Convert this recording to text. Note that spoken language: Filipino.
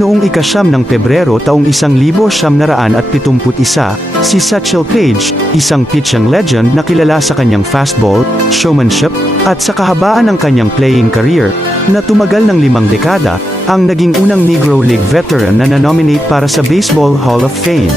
Noong ika-9 ng Pebrero taong 1971, si Satchel Paige, isang pitching legend na kilala sa kanyang fastball, showmanship, at sa kahabaan ng kanyang playing career, na tumagal ng 5 dekada, ang naging unang Negro League veteran na nanominate para sa Baseball Hall of Fame.